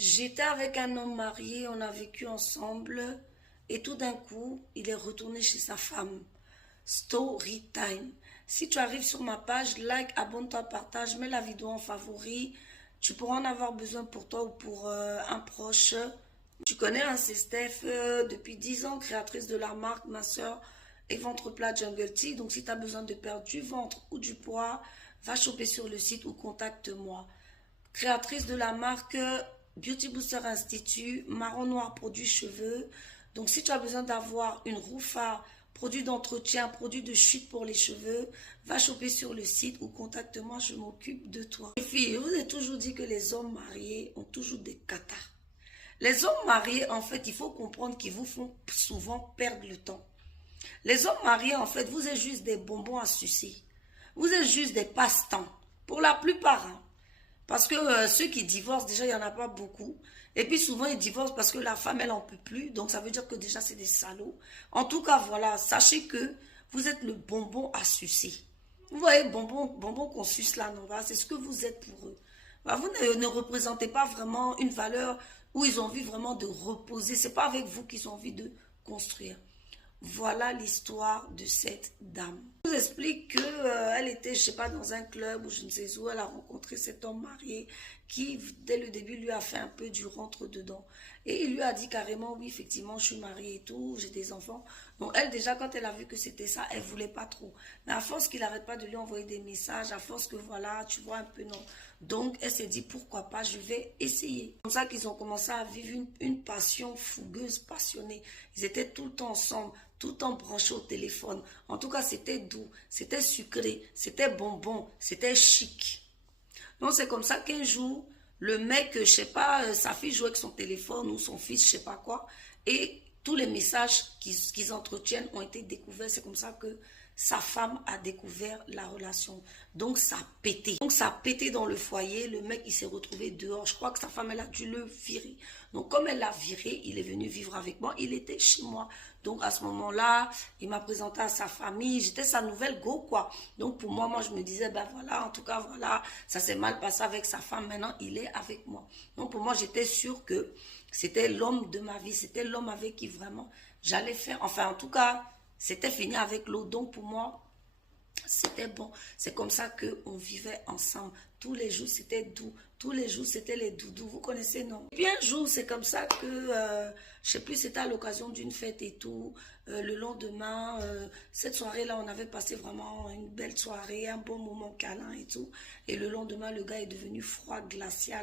J'étais avec un homme marié, on a vécu ensemble et tout d'un coup, il est retourné chez sa femme. Story time. Si tu arrives sur ma page, like, abonne-toi, partage, mets la vidéo en favori. Tu pourras en avoir besoin pour toi ou pour un proche. Tu connais, hein, c'est Steph, depuis 10 ans, créatrice de la marque, ma soeur, et ventre plat Jungle Tea. Donc si tu as besoin de perdre du ventre ou du poids, va choper sur le site ou contacte-moi. Créatrice de la marque Beauty Booster Institute, marron noir produit cheveux. Donc si tu as besoin d'avoir une roufa, produit d'entretien, produit de chute pour les cheveux, va choper sur le site ou contacte-moi, je m'occupe de toi. Les filles, je vous ai toujours dit que les hommes mariés ont toujours des catas. Les hommes mariés, en fait, il faut comprendre qu'ils vous font souvent perdre le temps. Les hommes mariés, en fait, vous êtes juste des bonbons à sucer. Vous êtes juste des passe-temps. Pour la plupart, hein. Parce que ceux qui divorcent, déjà, il n'y en a pas beaucoup. Et puis souvent, ils divorcent parce que la femme, elle n'en peut plus. Donc, ça veut dire que déjà, c'est des salauds. En tout cas, voilà, sachez que vous êtes le bonbon à sucer. Vous voyez, bonbon qu'on suce là, non, voilà, c'est ce que vous êtes pour eux. Voilà, vous ne représentez pas vraiment une valeur où ils ont envie vraiment de reposer. Ce n'est pas avec vous qu'ils ont envie de construire. Voilà l'histoire de cette dame. Je vous explique qu'elle était, je ne sais pas, dans un club ou je ne sais où, elle a rencontré cet homme marié qui, dès le début, lui a fait un peu du rentre-dedans. Et il lui a dit carrément, oui, effectivement, je suis mariée et tout, j'ai des enfants. Donc elle, déjà, quand elle a vu que c'était ça, elle ne voulait pas trop. Mais à force qu'il n'arrête pas de lui envoyer des messages, à force que voilà, tu vois un peu non. Donc elle s'est dit, pourquoi pas, je vais essayer. C'est comme ça qu'ils ont commencé à vivre une passion fougueuse, passionnée. Ils étaient tout le temps ensemble, tout le temps branchés au téléphone. En tout cas, c'était doux, c'était sucré, c'était bonbon, c'était chic. Donc c'est comme ça qu'un jour, le mec, je sais pas, sa fille jouait avec son téléphone ou son fils, je sais pas quoi, et tous les messages qu'ils entretiennent ont été découverts. C'est comme ça que sa femme a découvert la relation. Donc ça a pété. Donc ça a pété dans le foyer. Le mec, il s'est retrouvé dehors. Je crois que sa femme, elle a dû le virer. Donc comme elle l'a viré, il est venu vivre avec moi. Il était chez moi. Donc à ce moment-là, il m'a présenté à sa famille. J'étais sa nouvelle go, quoi. Donc pour moi, je me disais, ben voilà, en tout cas, voilà, ça s'est mal passé avec sa femme. Maintenant, il est avec moi. Donc pour moi, j'étais sûre que c'était l'homme de ma vie. C'était l'homme avec qui vraiment j'allais faire. Enfin, en tout cas, c'était fini avec l'autre. Donc pour moi, c'était bon. C'est comme ça qu'on vivait ensemble. Tous les jours, c'était doux. Tous les jours, c'était les doudous. Vous connaissez, non? Et puis un jour, c'est comme ça que, je sais plus, c'était à l'occasion d'une fête et tout. Le lendemain, cette soirée-là, on avait passé vraiment une belle soirée, un bon moment câlin et tout. Et le lendemain, le gars est devenu froid, glacial.